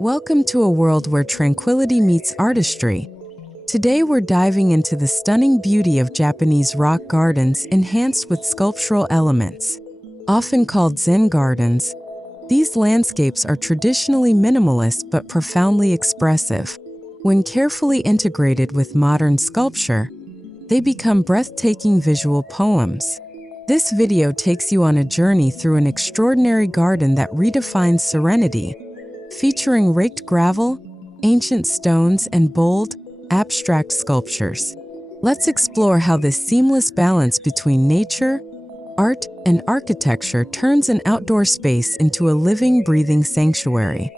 Welcome to a world where tranquility meets artistry. Today we're diving into the stunning beauty of Japanese rock gardens enhanced with sculptural elements. Often called Zen Gardens, these landscapes are traditionally minimalist but profoundly expressive. When carefully integrated with modern sculpture, they become breathtaking visual poems. This video takes you on a journey through an extraordinary garden that redefines serenity, featuring raked gravel, ancient stones, and bold, abstract sculptures. Let's explore how this seamless balance between nature, art, and architecture turns an outdoor space into a living, breathing sanctuary.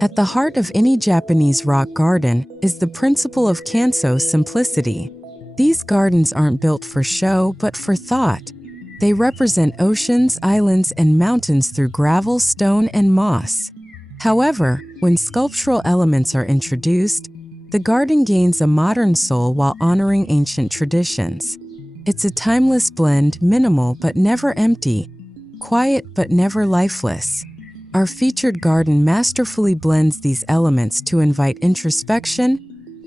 At the heart of any Japanese rock garden is the principle of kanso simplicity. These gardens aren't built for show, but for thought. They represent oceans, islands, and mountains through gravel, stone, and moss. However, when sculptural elements are introduced, the garden gains a modern soul while honoring ancient traditions. It's a timeless blend, minimal but never empty, quiet but never lifeless. Our featured garden masterfully blends these elements to invite introspection,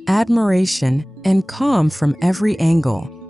admiration, and calm from every angle.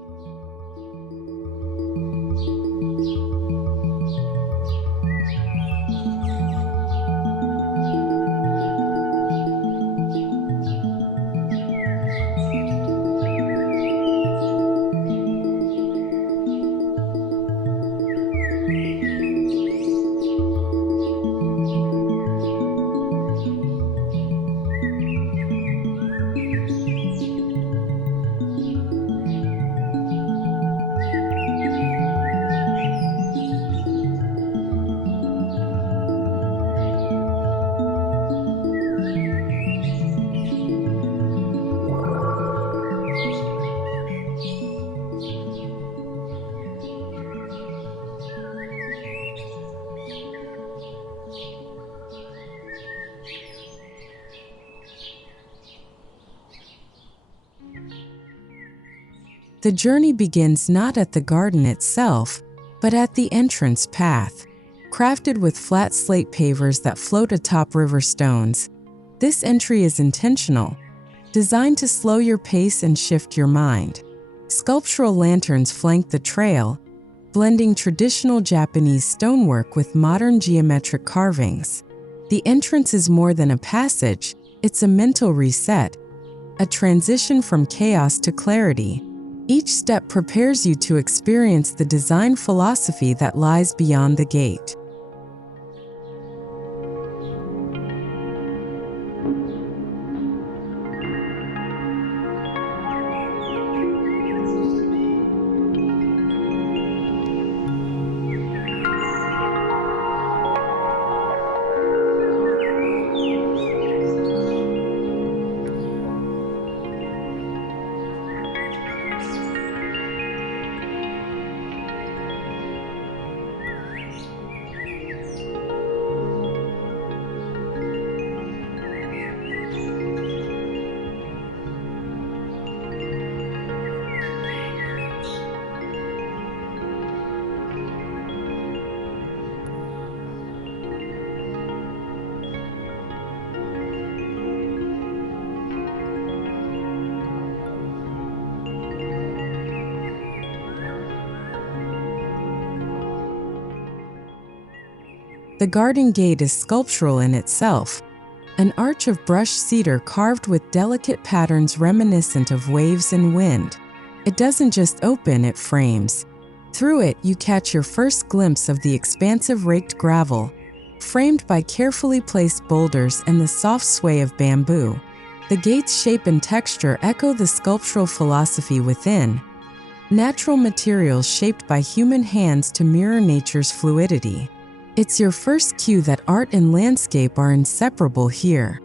The journey begins not at the garden itself, but at the entrance path. Crafted with flat slate pavers that float atop river stones, this entry is intentional, designed to slow your pace and shift your mind. Sculptural lanterns flank the trail, blending traditional Japanese stonework with modern geometric carvings. The entrance is more than a passage, it's a mental reset, a transition from chaos to clarity. Each step prepares you to experience the design philosophy that lies beyond the gate. The garden gate is sculptural in itself, an arch of brushed cedar carved with delicate patterns reminiscent of waves and wind. It doesn't just open, it frames, Through it, you catch your first glimpse of the expansive raked gravel, framed by carefully placed boulders and the soft sway of bamboo. The gate's shape and texture echo the sculptural philosophy within, natural materials shaped by human hands to mirror nature's fluidity. It's your first cue that art and landscape are inseparable here.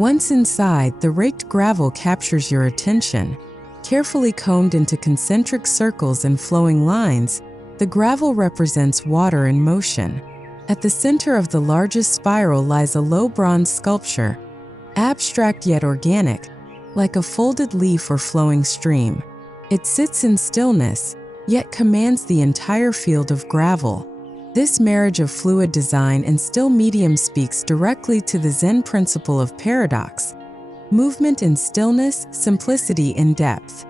Once inside, the raked gravel captures your attention. Carefully combed into concentric circles and flowing lines, the gravel represents water in motion. At the center of the largest spiral lies a low bronze sculpture, abstract yet organic, like a folded leaf or flowing stream. It sits in stillness, yet commands the entire field of gravel. This marriage of fluid design and still medium speaks directly to the Zen principle of paradox, movement in stillness, simplicity in depth.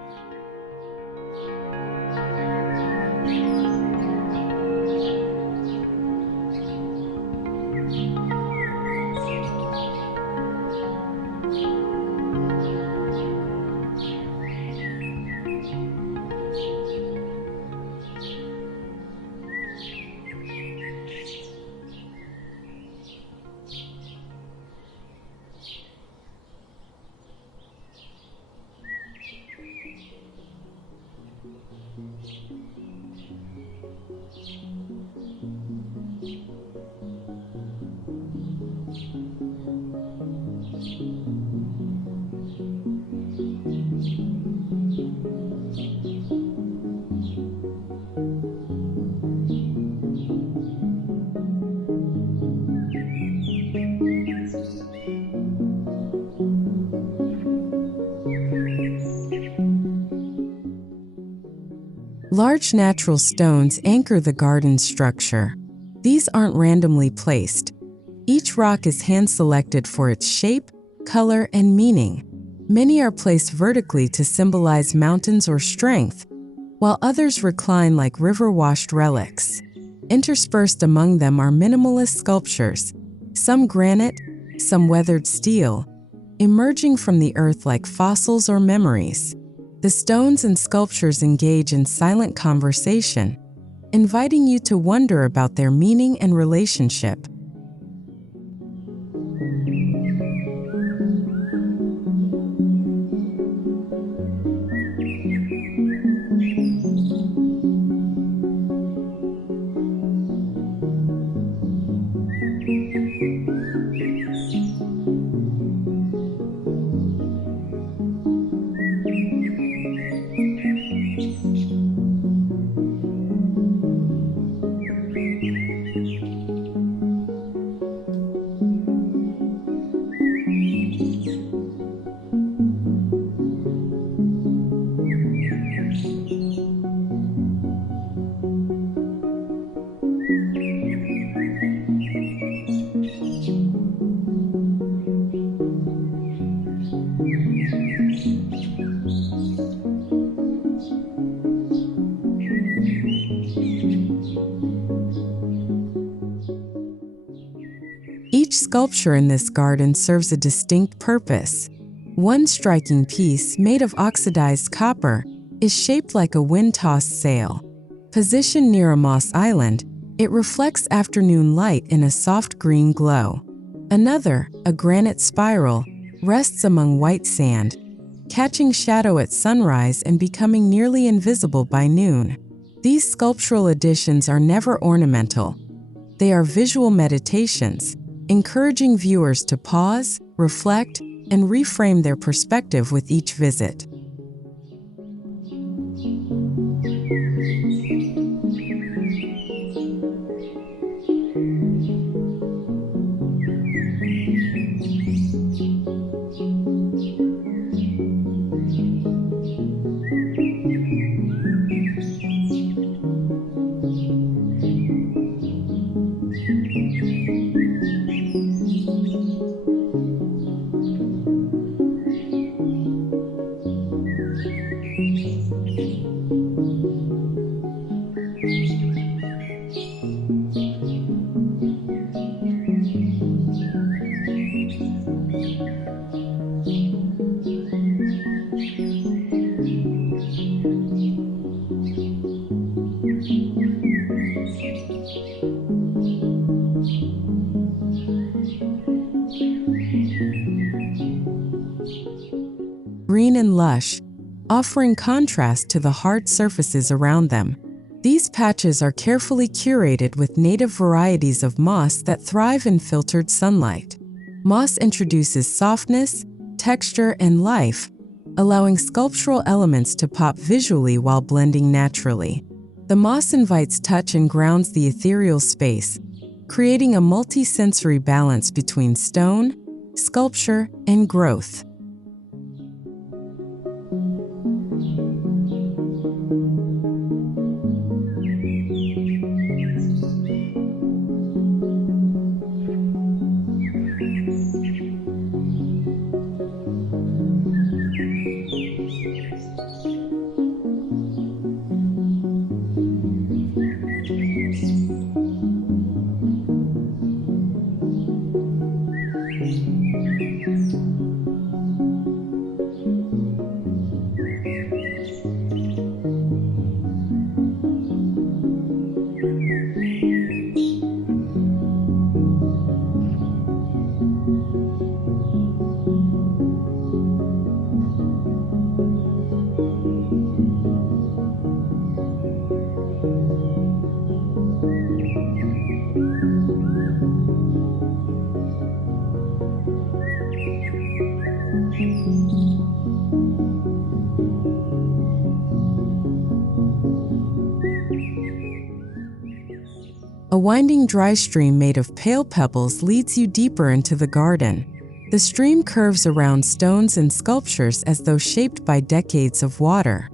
Large natural stones anchor the garden's structure. These aren't randomly placed. Each rock is hand-selected for its shape, color, and meaning. Many are placed vertically to symbolize mountains or strength, while others recline like river-washed relics. Interspersed among them are minimalist sculptures, some granite, some weathered steel, emerging from the earth like fossils or memories. The stones and sculptures engage in silent conversation, inviting you to wonder about their meaning and relationship. Each sculpture in this garden serves a distinct purpose. One striking piece, made of oxidized copper, is shaped like a wind-tossed sail. Positioned near a moss island, it reflects afternoon light in a soft green glow. Another, a granite spiral, rests among white sand, catching shadow at sunrise and becoming nearly invisible by noon. These sculptural additions are never ornamental. They are visual meditations, encouraging viewers to pause, reflect, and reframe their perspective with each visit. Green and lush, offering contrast to the hard surfaces around them. These patches are carefully curated with native varieties of moss that thrive in filtered sunlight. Moss introduces softness, texture, and life, allowing sculptural elements to pop visually while blending naturally. The moss invites touch and grounds the ethereal space, creating a multi-sensory balance between stone, sculpture, and growth. A winding dry stream made of pale pebbles leads you deeper into the garden. The stream curves around stones and sculptures as though shaped by decades of water.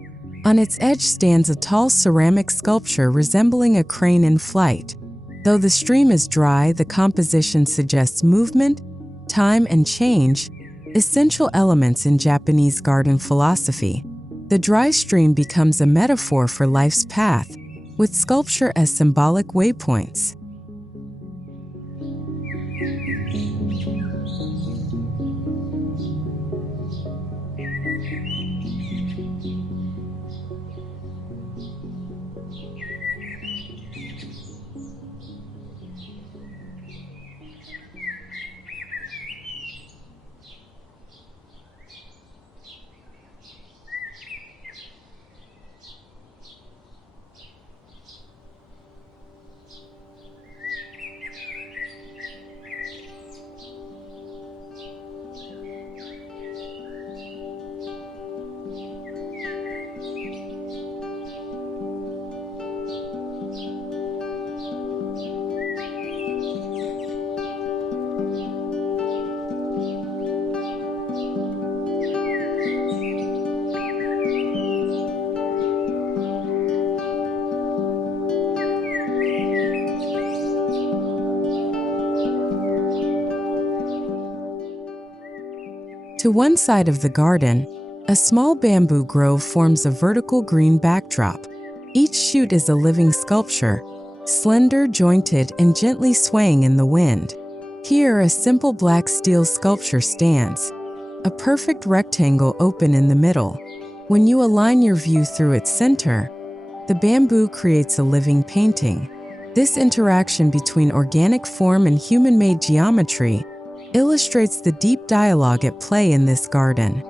On its edge stands a tall ceramic sculpture resembling a crane in flight. Though the stream is dry, the composition suggests movement, time, and change, essential elements in Japanese garden philosophy. The dry stream becomes a metaphor for life's path, with sculpture as symbolic waypoints. To one side of the garden, a small bamboo grove forms a vertical green backdrop. Each shoot is a living sculpture, slender, jointed, and gently swaying in the wind. Here, a simple black steel sculpture stands, a perfect rectangle open in the middle. When you align your view through its center, the bamboo creates a living painting. This interaction between organic form and human-made geometry illustrates the deep dialogue at play in this garden.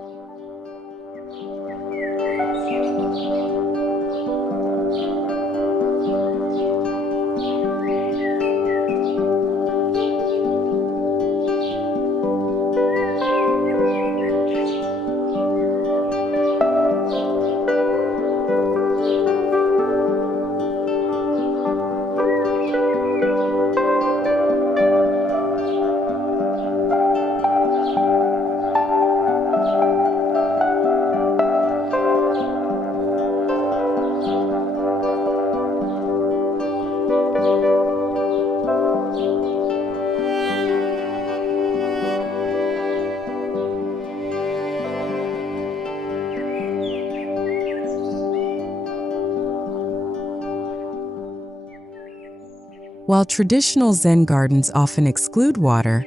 While traditional Zen gardens often exclude water,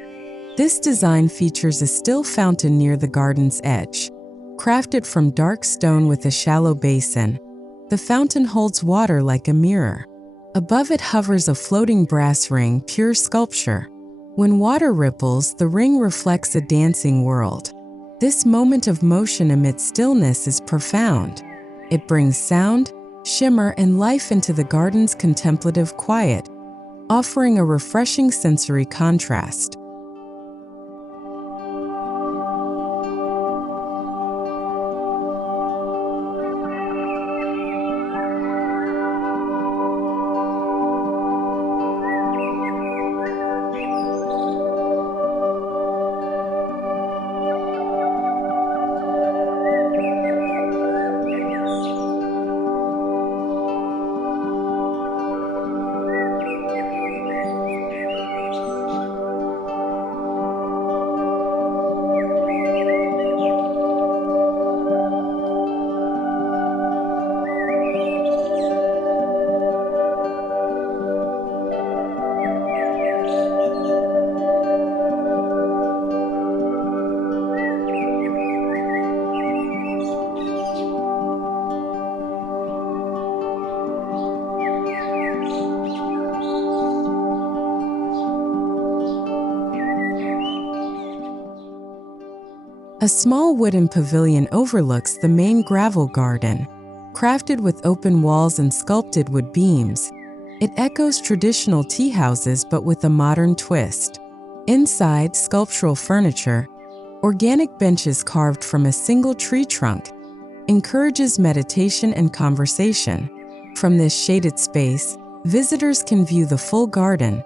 this design features a still fountain near the garden's edge. Crafted from dark stone with a shallow basin, the fountain holds water like a mirror. Above it hovers a floating brass ring, pure sculpture. When water ripples, the ring reflects a dancing world. This moment of motion amid stillness is profound. It brings sound, shimmer, and life into the garden's contemplative quiet, offering a refreshing sensory contrast. A small wooden pavilion overlooks the main gravel garden. Crafted with open walls and sculpted wood beams, it echoes traditional tea houses but with a modern twist. Inside, sculptural furniture, organic benches carved from a single tree trunk, encourages meditation and conversation. From this shaded space, visitors can view the full garden,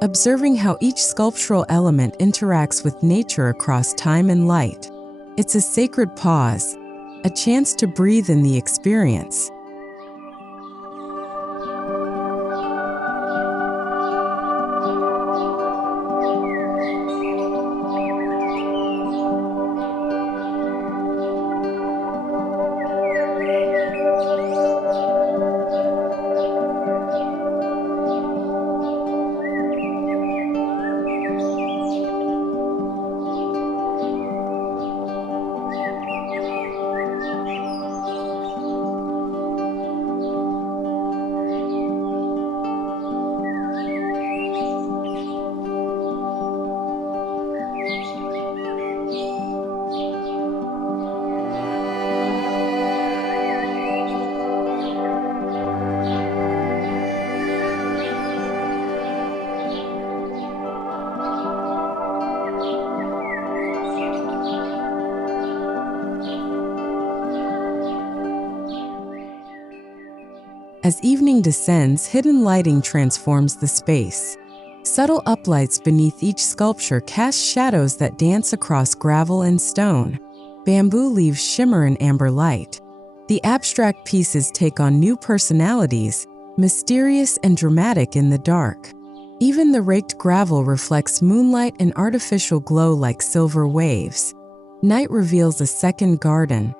observing how each sculptural element interacts with nature across time and light. It's a sacred pause, a chance to breathe in the experience. As evening descends, hidden lighting transforms the space. Subtle uplights beneath each sculpture cast shadows that dance across gravel and stone. Bamboo leaves shimmer in amber light. The abstract pieces take on new personalities, mysterious and dramatic in the dark. Even the raked gravel reflects moonlight and artificial glow like silver waves. Night reveals a second garden,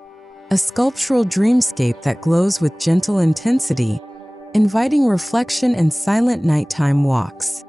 a sculptural dreamscape that glows with gentle intensity, inviting reflection and silent nighttime walks.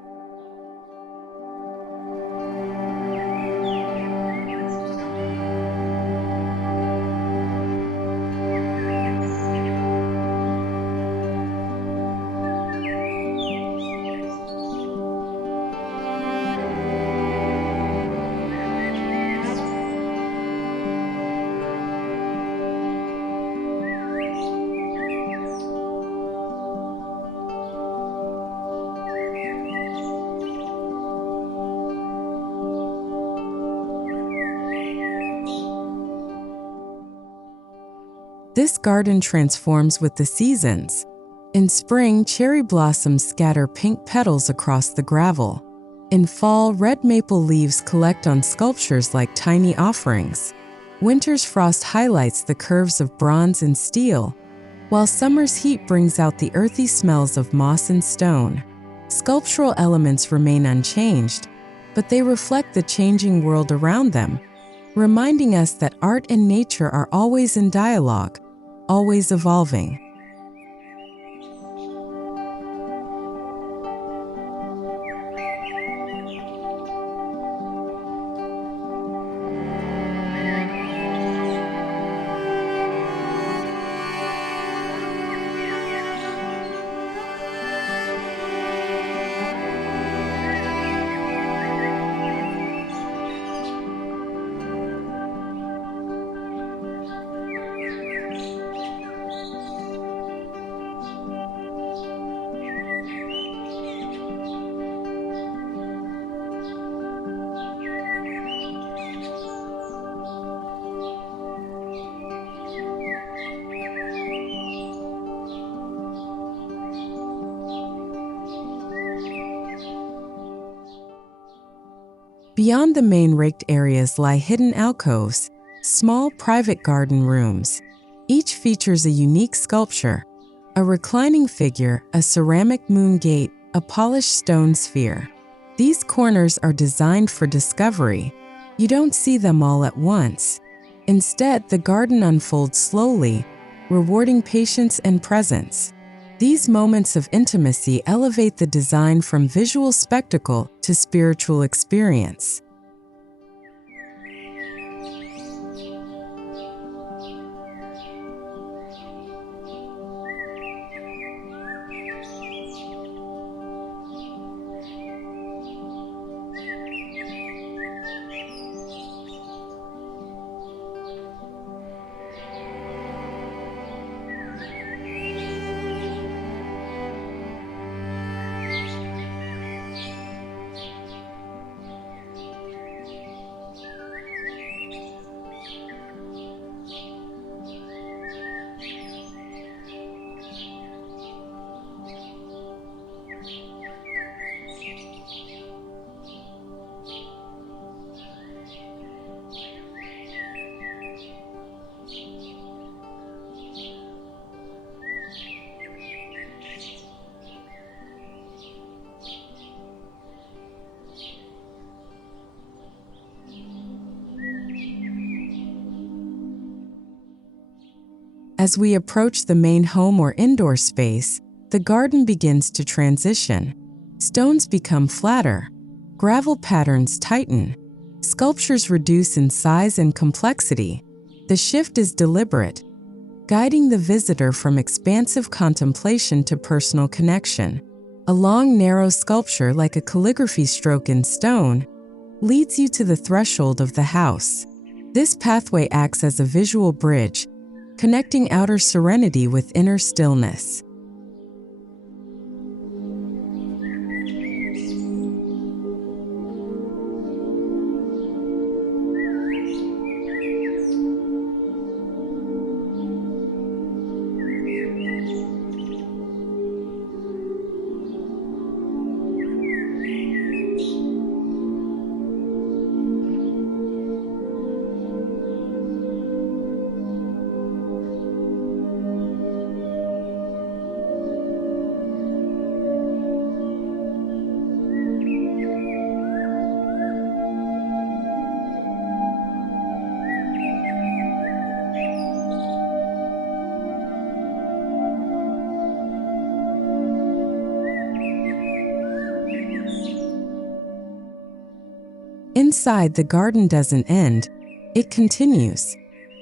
This garden transforms with the seasons. In spring, cherry blossoms scatter pink petals across the gravel. In fall, red maple leaves collect on sculptures like tiny offerings. Winter's frost highlights the curves of bronze and steel, while summer's heat brings out the earthy smells of moss and stone. Sculptural elements remain unchanged, but they reflect the changing world around them, reminding us that art and nature are always in dialogue, always evolving. Beyond the main raked areas lie hidden alcoves, small private garden rooms. Each features a unique sculpture, a reclining figure, a ceramic moon gate, a polished stone sphere. These corners are designed for discovery. You don't see them all at once. Instead, the garden unfolds slowly, rewarding patience and presence. These moments of intimacy elevate the design from visual spectacle to spiritual experience. As we approach the main home or indoor space, the garden begins to transition. Stones become flatter, gravel patterns tighten, sculptures reduce in size and complexity. The shift is deliberate, guiding the visitor from expansive contemplation to personal connection. A long, narrow sculpture like a calligraphy stroke in stone leads you to the threshold of the house. This pathway acts as a visual bridge, connecting outer serenity with inner stillness. Inside, the garden doesn't end, it continues.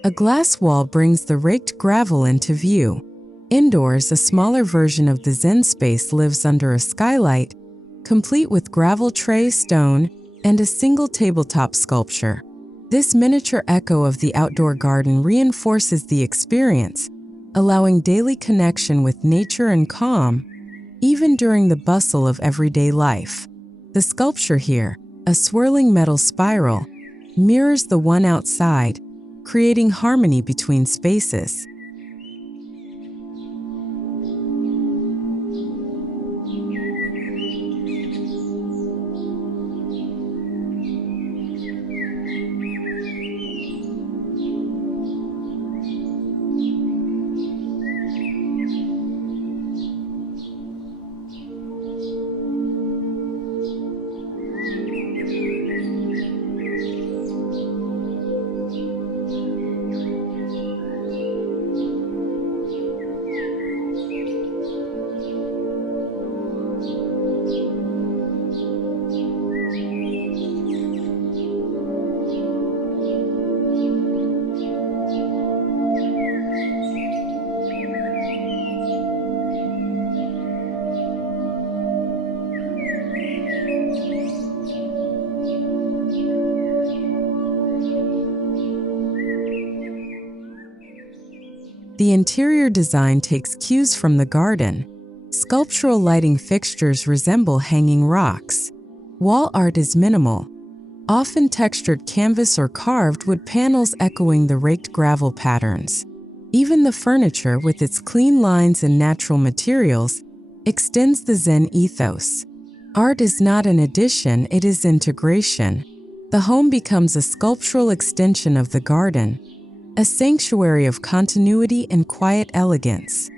A glass wall brings the raked gravel into view. Indoors, a smaller version of the Zen space lives under a skylight, complete with gravel tray, stone, and a single tabletop sculpture. This miniature echo of the outdoor garden reinforces the experience, allowing daily connection with nature and calm, even during the bustle of everyday life. The sculpture here, a swirling metal spiral, mirrors the one outside, creating harmony between spaces. The interior design takes cues from the garden. Sculptural lighting fixtures resemble hanging rocks. Wall art is minimal, often textured canvas or carved wood panels echoing the raked gravel patterns. Even the furniture, with its clean lines and natural materials, extends the Zen ethos. Art is not an addition, it is integration. The home becomes a sculptural extension of the garden, a sanctuary of continuity and quiet elegance.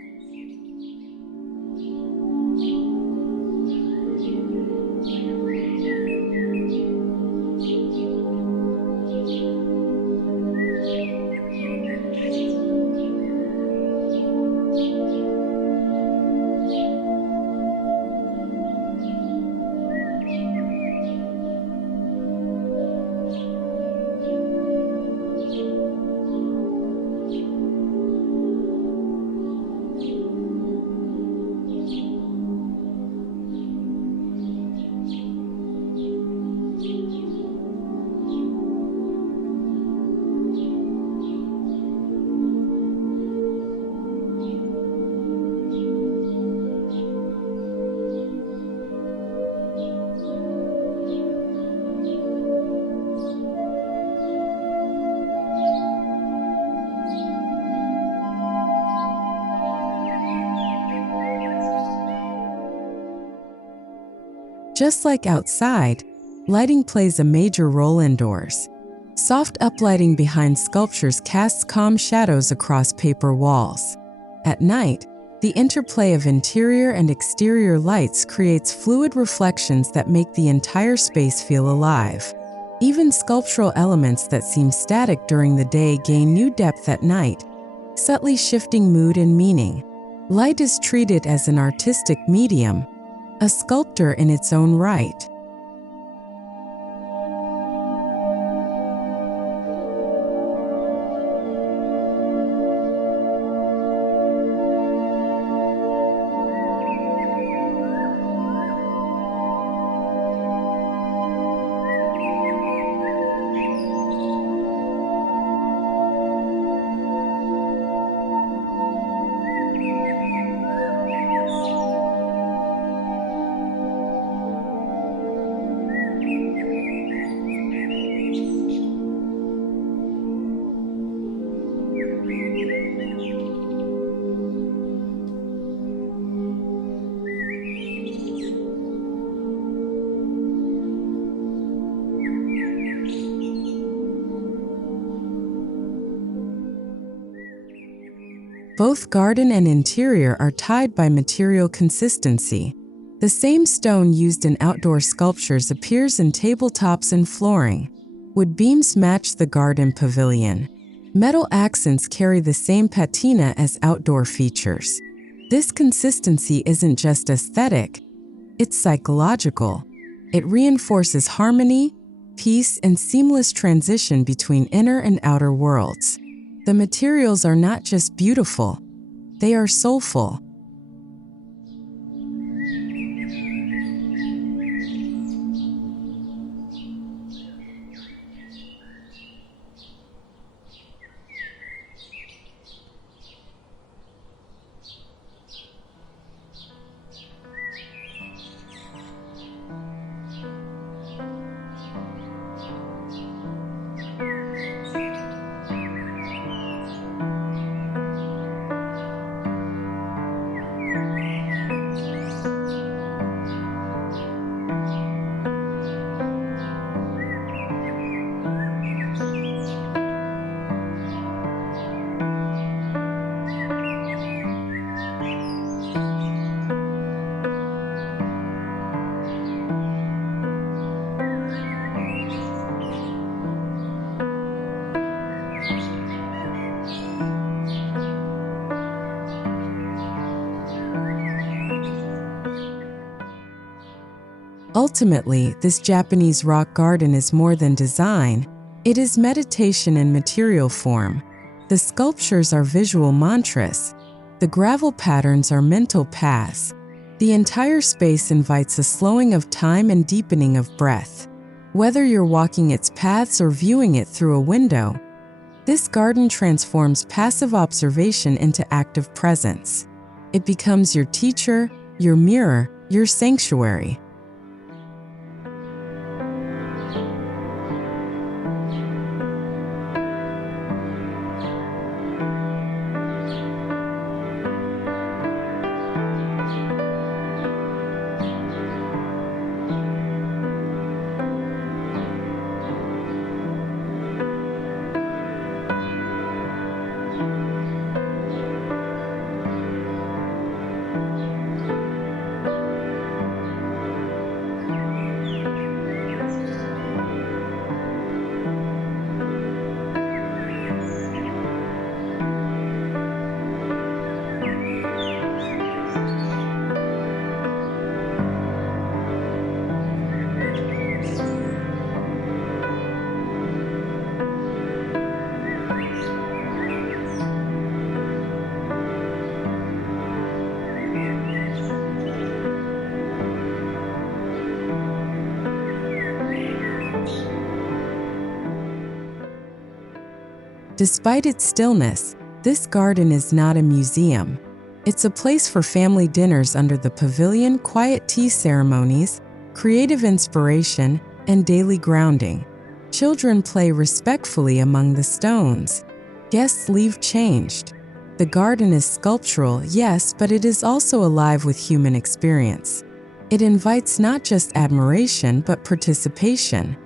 Just like outside, lighting plays a major role indoors. Soft uplighting behind sculptures casts calm shadows across paper walls. At night, the interplay of interior and exterior lights creates fluid reflections that make the entire space feel alive. Even sculptural elements that seem static during the day gain new depth at night, subtly shifting mood and meaning. Light is treated as an artistic medium, a sculptor in its own right. Both garden and interior are tied by material consistency. The same stone used in outdoor sculptures appears in tabletops and flooring. Wood beams match the garden pavilion. Metal accents carry the same patina as outdoor features. This consistency isn't just aesthetic, it's psychological. It reinforces harmony, peace, and seamless transition between inner and outer worlds. The materials are not just beautiful, they are soulful. Ultimately, this Japanese rock garden is more than design. It is meditation in material form. The sculptures are visual mantras. The gravel patterns are mental paths. The entire space invites a slowing of time and deepening of breath. Whether you're walking its paths or viewing it through a window, this garden transforms passive observation into active presence. It becomes your teacher, your mirror, your sanctuary. Despite its stillness, this garden is not a museum. It's a place for family dinners under the pavilion, quiet tea ceremonies, creative inspiration, and daily grounding. Children play respectfully among the stones. Guests leave changed. The garden is sculptural, yes, but it is also alive with human experience. It invites not just admiration, but participation.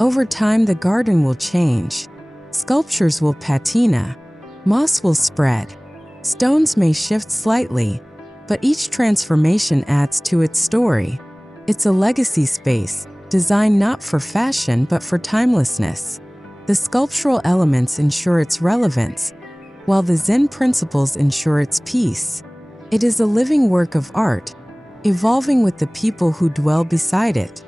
Over time, the garden will change. Sculptures will patina. Moss will spread. Stones may shift slightly, but each transformation adds to its story. It's a legacy space, designed not for fashion but for timelessness. The sculptural elements ensure its relevance, while the Zen principles ensure its peace. It is a living work of art, evolving with the people who dwell beside it.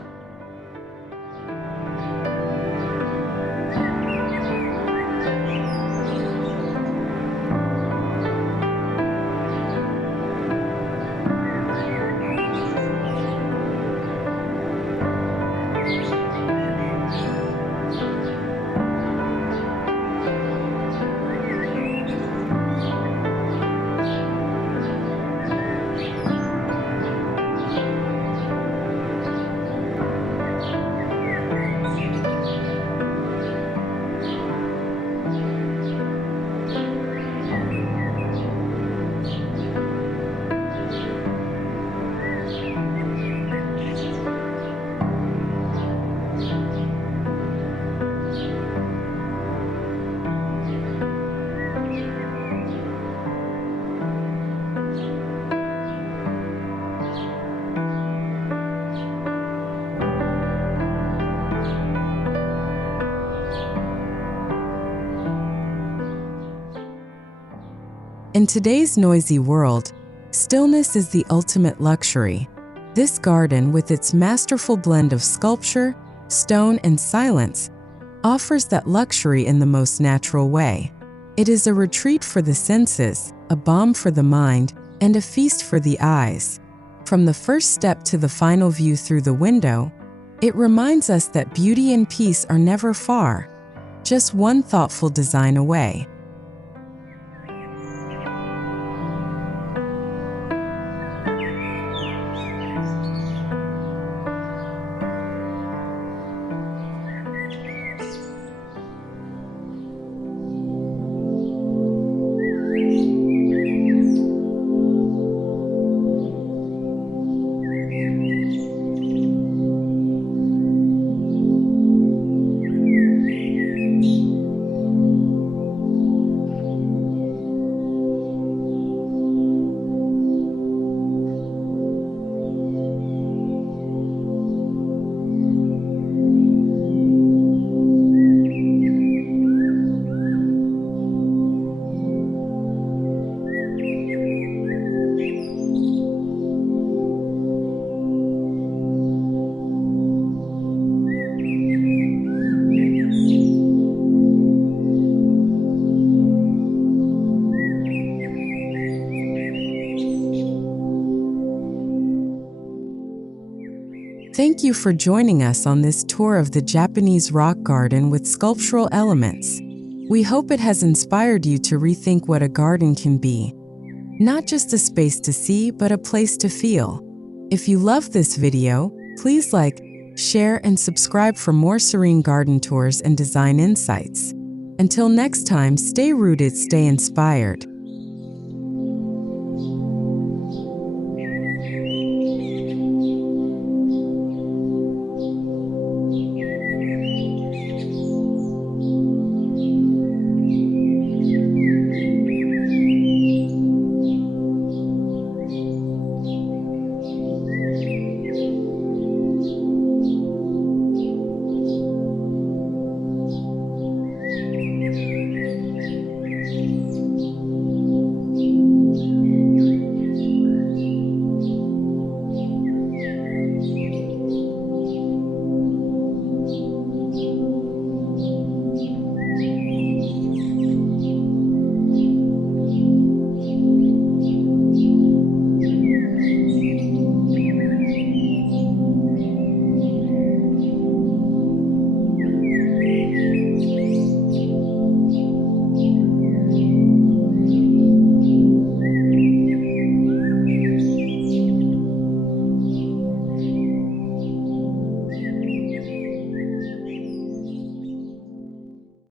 In today's noisy world, stillness is the ultimate luxury. This garden, with its masterful blend of sculpture, stone, and silence, offers that luxury in the most natural way. It is a retreat for the senses, a balm for the mind, and a feast for the eyes. From the first step to the final view through the window, it reminds us that beauty and peace are never far, just one thoughtful design away. Thank you for joining us on this tour of the Japanese rock garden with sculptural elements. We hope it has inspired you to rethink what a garden can be. Not just a space to see, but a place to feel. If you love this video, please like, share, and subscribe for more serene garden tours and design insights. Until next time, stay rooted, stay inspired.